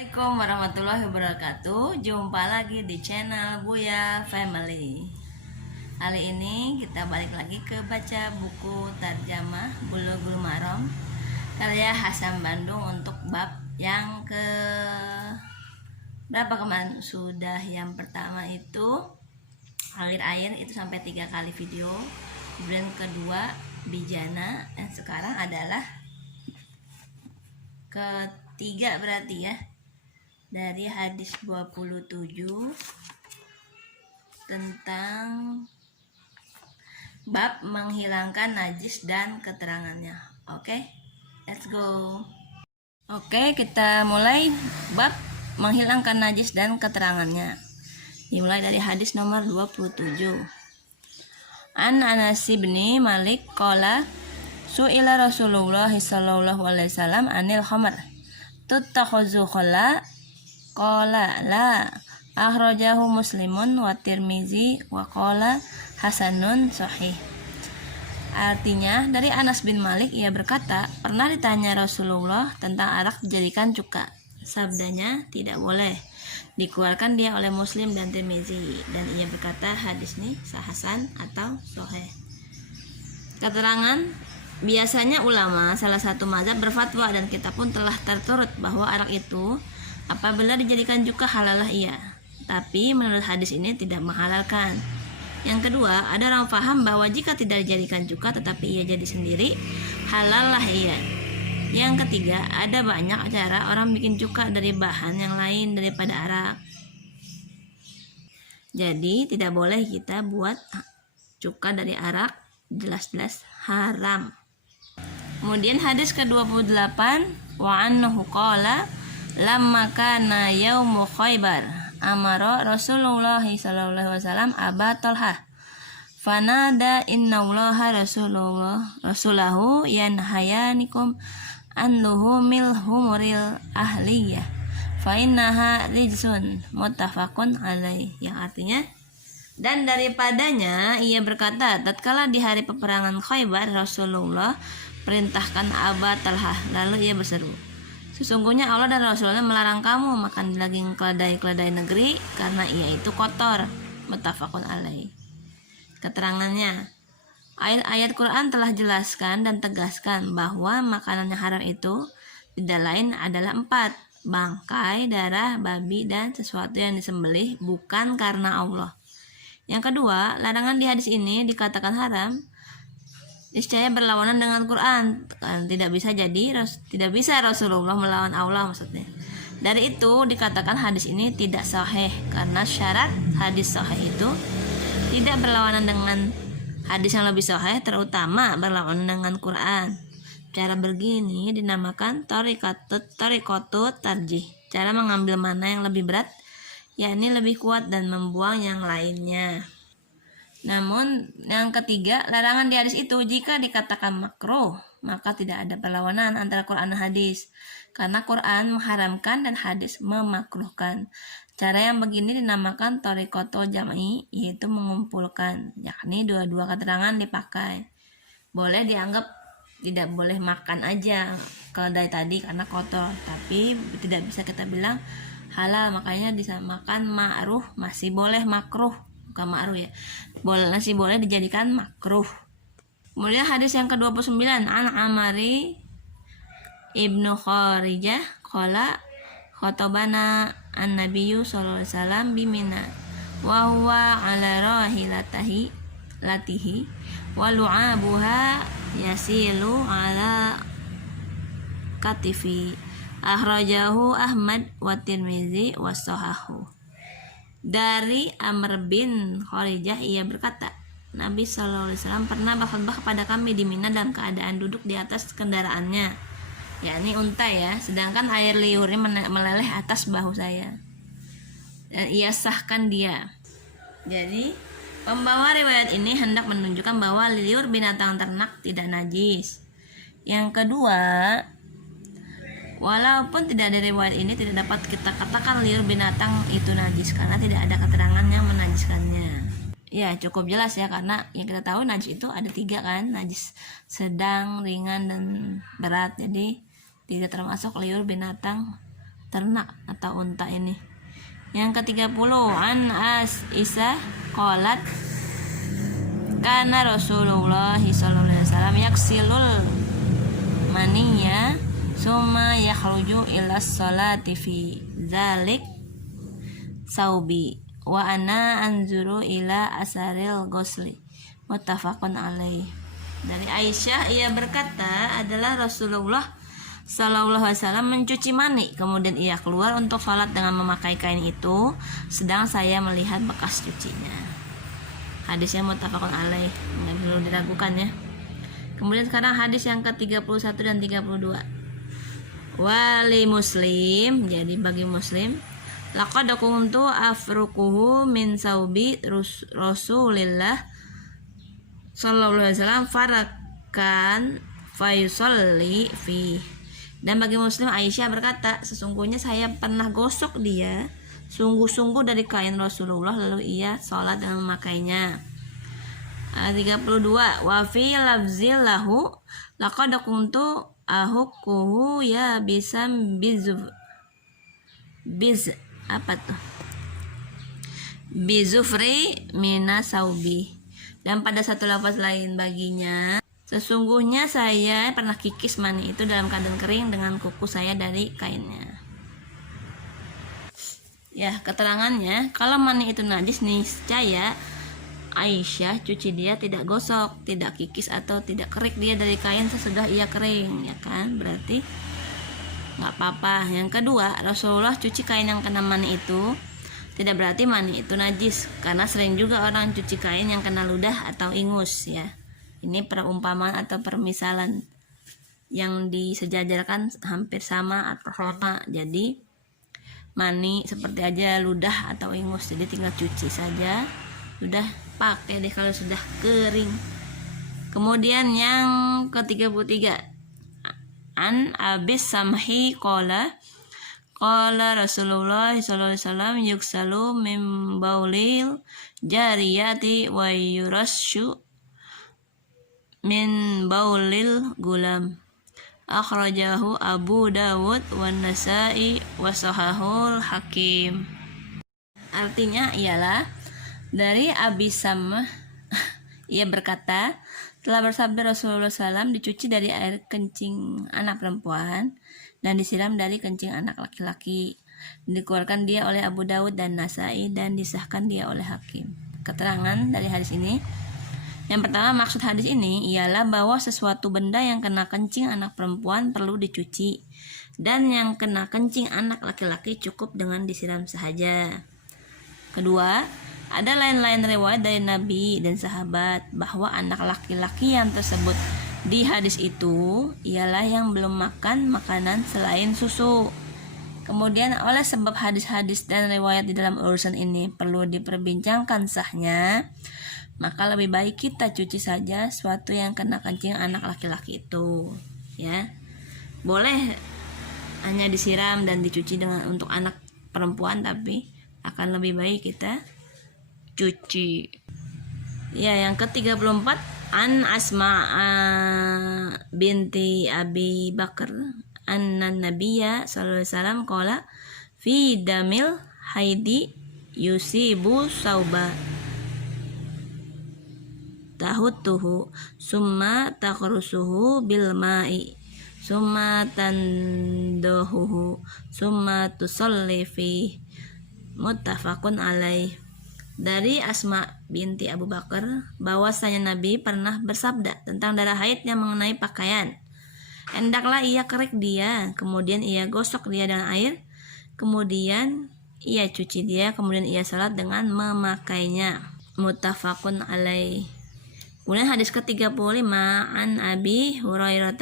Assalamualaikum warahmatullahi wabarakatuh. Jumpa lagi di channel Buya Family. Kali ini kita balik lagi ke baca buku Tarjamah Bulughul Maram karya Hasan Bandung untuk bab yang ke berapa kemarin? Sudah yang pertama itu alir air itu sampai 3 kali video. Kemudian kedua bijana, dan sekarang adalah ketiga berarti ya, dari hadis 27 tentang bab menghilangkan najis dan keterangannya. Oke, let's go. Oke, kita mulai bab menghilangkan najis dan keterangannya. Dimulai dari hadis nomor 27. An Anas bin Malik qala su'ila Rasulullah sallallahu alaihi wasallam anil khamr tuttakhuzu khala qala la akhrajahu Muslimun wa Tirmizi wa qala hasanun sahih. Artinya, dari Anas bin Malik ia berkata, pernah ditanya Rasulullah tentang arak dijadikan cuka. Sabdanya, tidak boleh. Dikeluarkan dia oleh Muslim dan Tirmizi, dan ia berkata hadis ini hasan atau sahih. Keterangan, biasanya ulama salah satu mazhab berfatwa, dan kita pun telah terturut bahwa arak itu apabila dijadikan cuka halalah ia. Tapi menurut hadis ini tidak menghalalkan. Yang kedua, ada orang paham bahwa jika tidak dijadikan cuka tetapi ia jadi sendiri, halallah ia. Yang ketiga, ada banyak cara orang bikin cuka dari bahan yang lain daripada arak. Jadi tidak boleh kita buat cuka dari arak, jelas-jelas haram. Kemudian hadis ke-28, wa annahu qala lamma kana yaumu Khaibar amara Rasulullah sallallahu alaihi wasallam Aba Talhah fanada innallaha rasulahu yanhayanikum an luhumil humuril ahliyah fa innaha rijsun muttafaqun alaih, yang artinya, dan daripadanya ia berkata, tatkala di hari peperangan Khaibar Rasulullah perintahkan Aba Talhah, lalu ia berseru, sesungguhnya Allah dan Rasulullah melarang kamu makan daging keledai-keledai negeri karena ia itu kotor. Muttafaqun alaih. Keterangannya, ayat Quran telah jelaskan dan tegaskan bahwa makanan yang haram itu tidak lain adalah 4: bangkai, darah, babi, dan sesuatu yang disembelih bukan karena Allah. Yang kedua, larangan di hadis ini dikatakan haram niscaya berlawanan dengan Quran. Tidak bisa Rasulullah melawan Allah maksudnya. Dari itu dikatakan hadis ini tidak sahih, karena syarat hadis sahih itu tidak berlawanan dengan hadis yang lebih sahih, terutama berlawanan dengan Quran. Cara begini dinamakan tariqatut tarjih, cara mengambil mana yang lebih berat, yakni lebih kuat, dan membuang yang lainnya. Namun yang ketiga, larangan di hadis itu jika dikatakan makruh, maka tidak ada perlawanan antara Quran dan hadis, karena Quran mengharamkan dan hadis memakruhkan. Cara yang begini dinamakan thariqatul jam'i, yaitu mengumpulkan, yakni dua-dua keterangan dipakai. Boleh dianggap tidak boleh makan aja keledai tadi karena kotor, tapi tidak bisa kita bilang halal, makanya disamakan ma'ruh, masih boleh makruh, bukan ma'ruh ya, masih boleh dijadikan makruh. Kemudian hadis yang ke-29, an Amari ibnu Kharijah qala khotobana an nabiyyu sallallahu alaihi wasallam bimina wa huwa ala rahilatihi wa lu'abuha yasilu ala katifi, akhrajahu Ahmad wa Tirmizi wa sahahu. Dari Amr bin Kharijah ia berkata, Nabi SAW pernah berkhutbah kepada kami di Mina dalam keadaan duduk di atas kendaraannya, yakni unta ya, sedangkan air liurnya meleleh atas bahu saya, dan ia sahkan dia. Jadi pembawa riwayat ini hendak menunjukkan bahwa liur binatang ternak tidak najis. Yang kedua, walaupun tidak ada riwayat ini, tidak dapat kita katakan liur binatang itu najis karena tidak ada keterangan yang menajiskannya. Ya cukup jelas ya, karena yang kita tahu najis itu ada 3 kan, najis sedang, ringan, dan berat. Jadi tidak termasuk liur binatang ternak atau unta ini. Yang ke-30 an Isa qalat kana Rasulullah sallallahu alaihi wasallam yaksilul maniya summa yakhruju ila sholati fi dzalik saubi wa ana anzuru ila asaril ghusli muttafaqun alaih. Dari Aisyah, ia berkata adalah Rasulullah Sallallahu Alaihi Wasallam mencuci mani, kemudian ia keluar untuk sholat dengan memakai kain itu, sedang saya melihat bekas cucinya. Hadisnya muttafaqun alaih, nggak perlu diragukan ya. Kemudian sekarang hadis yang ke-31 dan 32. Wali Muslim, jadi bagi Muslim, laqad kuntu afruquhu min saubi Rasulillah Sallallahu Alaihi Wasallam farakan fayusalli fi. Dan bagi Muslim, Aisyah berkata, sesungguhnya saya pernah gosok dia sungguh-sungguh dari kain Rasulullah, lalu ia sholat dengan memakainya. 32. Wa fi lafzil lahu laqad kuntu ahukkuhu ya bisam apa tuh? Bizufri mina saubi. Dan pada satu lafaz lain baginya, sesungguhnya saya pernah kikis mani itu dalam keadaan kering dengan kuku saya dari kainnya. Ya, keterangannya, kalau mani itu najis niscaya Aisyah cuci dia tidak gosok, tidak kikis atau tidak kerik dia dari kain sesudah ia kering, ya kan? Berarti nggak apa-apa. Yang kedua, Rasulullah cuci kain yang kena mani itu tidak berarti mani itu najis, karena sering juga orang cuci kain yang kena ludah atau ingus ya. Ini perumpamaan atau permisalan yang disejajarkan hampir sama atau sama. Jadi mani seperti aja ludah atau ingus, jadi tinggal cuci saja, sudah pakai deh kalau sudah kering. Kemudian yang ke-33, an Abis Samhi qala Rasulullah sallallahu alaihi wasallam yuksalu min baulil jariyati wa yurashu min baulil gulam. Akhrajahu Abu Dawud wa Nasa'i wa sahahul Hakim. Artinya ialah dari Abi Samah ia berkata, telah bersabda Rasulullah SAW, dicuci dari air kencing anak perempuan dan disiram dari kencing anak laki-laki. Dikeluarkan dia oleh Abu Dawud dan Nasai dan disahkan dia oleh Hakim. Keterangan dari hadis ini, yang pertama, maksud hadis ini ialah bahwa sesuatu benda yang kena kencing anak perempuan perlu dicuci, dan yang kena kencing anak laki-laki cukup dengan disiram saja. Kedua, ada lain-lain riwayat dari Nabi dan sahabat bahwa anak laki-laki yang tersebut di hadis itu ialah yang belum makan makanan selain susu. Kemudian oleh sebab hadis-hadis dan riwayat di dalam urusan ini perlu diperbincangkan sahnya, maka lebih baik kita cuci saja sesuatu yang kena kencing anak laki-laki itu, ya. Boleh hanya disiram dan dicuci untuk anak perempuan, tapi akan lebih baik kita cuci. Ya, yang ke-34, an Asma binti Abi Bakar anna Nabiyya sallallahu alaihi wasallam qala fi damil haidi yusibu sauba tahutuhu summa takhrusuhu bil ma'i summa tandahuhu summa tusalli fi muttafaqun alaih. Dari Asma binti Abu Bakar bahwasanya Nabi pernah bersabda tentang darah haid yang mengenai pakaian. Hendaklah ia kerik dia, kemudian ia gosok dia dengan air, kemudian ia cuci dia, kemudian ia salat dengan memakainya. Muttafaqun alaih. Kemudian hadis ke-35, an Abi Hurairah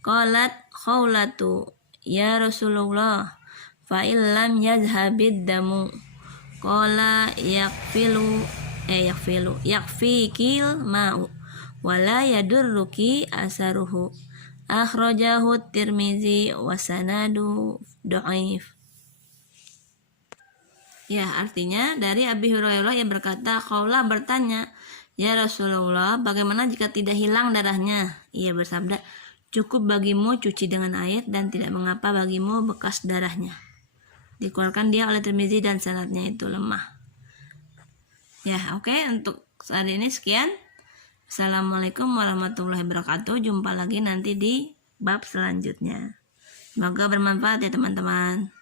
qalat khawlatu ya Rasulullah fa illam yazhabid damu qala yakfikil ma'u wala yadurruki asaruhu. Akhrajahu Tirmizi wa sanadu dhaif. Ya, artinya dari Abi Hurairah yang berkata, Khawlah bertanya, ya Rasulullah, bagaimana jika tidak hilang darahnya? Ia bersabda, Cukup bagimu cuci dengan air dan tidak mengapa bagimu bekas darahnya. Dikeluarkan dia oleh Tirmizi dan sanadnya itu lemah. Ya, oke, untuk hari ini sekian. Assalamualaikum warahmatullahi wabarakatuh. Jumpa lagi nanti di bab selanjutnya. Semoga bermanfaat ya teman-teman.